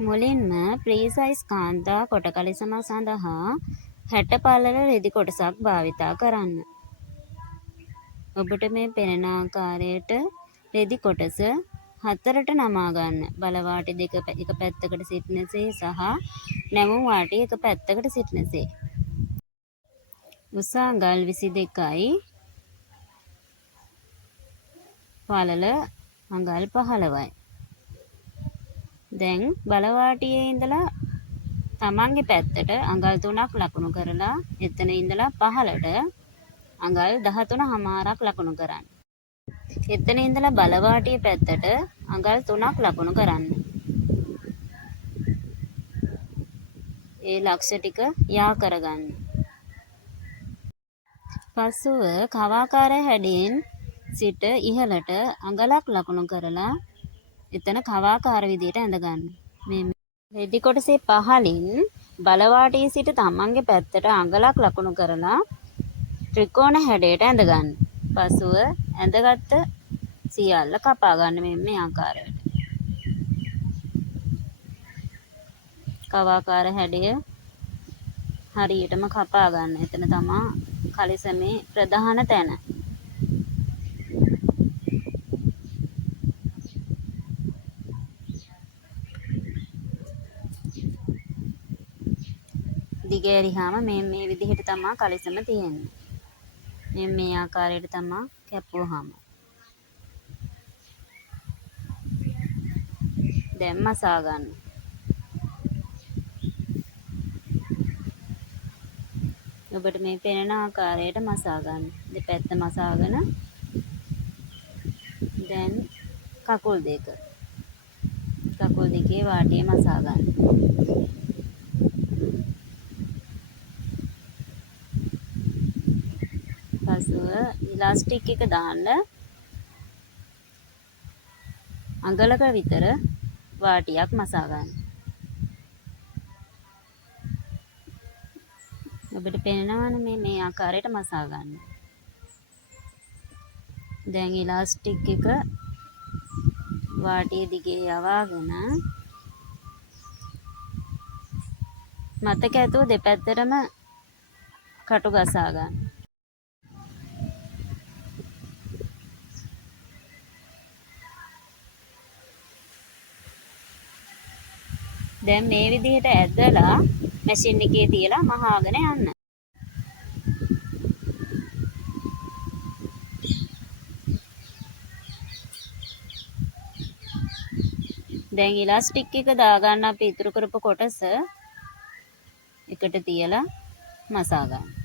මුලින්ම ප්‍රීසයිස් කාන්තා කොට කලිසමක් සඳහා 60 පළල රෙදි කොටසක් භාවිතා කරන්න. ඔබට මේ පෙනෙන ආකාරයට රෙදි කොටස 4ට නමා ගන්න. බලවාටි දෙක එක පැත්තකට සිටිනසේ සහ නැමුම් වාටි එක පැත්තකට සිටිනසේ. උස අඟල් 22යි. පළල අඟල් 15යි. දැන් බලවාටියේ ඉඳලා තමන්ගේ පැත්තට අඟල් 3ක් ලකුණු කරලා එතන ඉඳලා පහළට අඟල් 13.5ක් ලකුණු කරන්න. එතන ඉඳලා බලවාටියේ පැත්තට අඟල් 3ක් ලකුණු කරන්න. ඒ ලක්ෂ ටික යා කරගන්න. පසුව කවාකාර හැඩයෙන් සිට ඉහළට අඟලක් ලකුණු කරලා එතන කවාකාර විදියට ඇඳගන්න. මේ රෙදි කොටසේ පහළින් බලවාටියේ සිට තමන්ගේ පැත්තට අඟලක් ලකුණු කරලා ත්‍රිකෝණ හැඩයට ඇඳගන්න. පසුව ඇඳගත්ත සියල්ල කපා ගන්න මේ ආකාරයට. කවාකාර හැඩය හරියටම කපා ගන්න. එතන තමා කලිසමේ ප්‍රධාන තැන. දිගෑරිහාම මේ විදිහට තමා කලිසම තියෙන්නේ. මේ ආකාරයට තමා කැපුවාම. දැන් මසා ගන්න. ඔබට මේ පෙනෙන ආකාරයට මසා ගන්න. දෙපැත්ත මසාගෙන දැන් කකුල් දෙකේ වාටිය මසා ගන්න. පසුව ඉලාස්ටික් එක දාන්න අඟලක විතර වාටියක් මසා ගන්න. ඔබට පේනවනේ මේ ආකාරයට මසා ගන්න. දැන් ඉලාස්ටික් එක වාටිය දිගේ යවාගෙන මතක ඇතුව දෙපැත්තටම කටු ගසා ගන්න. දැන් මේ විදිහට ඇදලා මැෂින් එකේ තියලා මහාගෙන යන්න. දැන් ඉලාස්ටික් එක දාගන්න අපි ඉතුරු කරපු කොටස එකට තියලා මසා ගන්න.